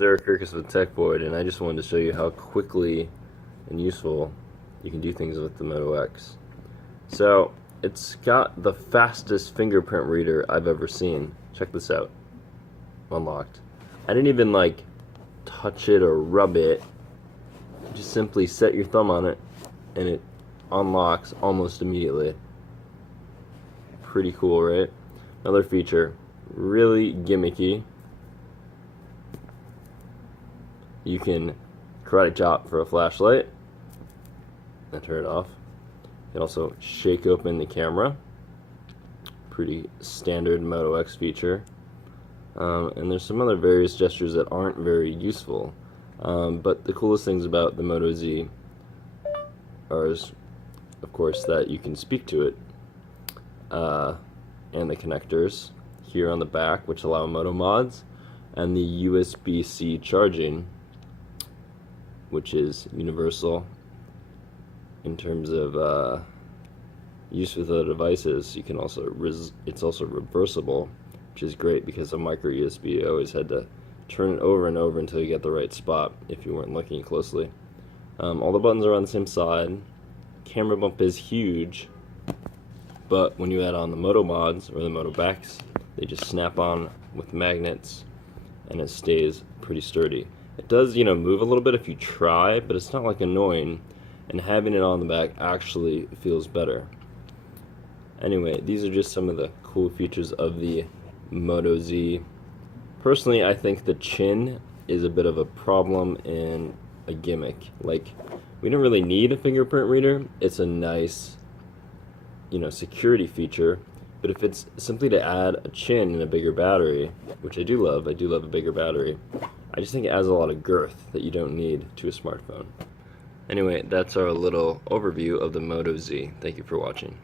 is Eric Kirkus with TechVoid, and I just wanted to show you how quickly and useful you can do things with the Moto X. So, it's got the fastest fingerprint reader I've ever seen. Check this out. Unlocked. I didn't even touch it or rub it. Just simply set your thumb on it and it unlocks almost immediately. Pretty cool, right? Another feature, really gimmicky. You can karate chop for a flashlight and turn it off. You can also shake open the camera. Pretty standard Moto X feature. And there's some other various gestures that aren't very useful. But the coolest things about the Moto Z are, of course, that you can speak to it. And the connectors here on the back, which allow Moto mods, and the USB-C charging, which is universal in terms of use with other devices. You can also it's also reversible, which is great because of micro USB. You always had to turn it over and over until you get the right spot if you weren't looking closely. All the buttons are on the same side. Camera bump is huge, but when you add on the Moto mods or the Moto backs, they just snap on with magnets and it stays pretty sturdy. It does, move a little bit if you try, but it's not annoying, and having it on the back actually feels better. Anyway, these are just some of the cool features of the Moto Z. Personally, I think the chin is a bit of a problem and a gimmick. We don't really need a fingerprint reader. It's a nice, security feature, but if it's simply to add a chin and a bigger battery, which I do love a bigger battery, I just think it adds a lot of girth that you don't need to a smartphone. Anyway, that's our little overview of the Moto Z. Thank you for watching.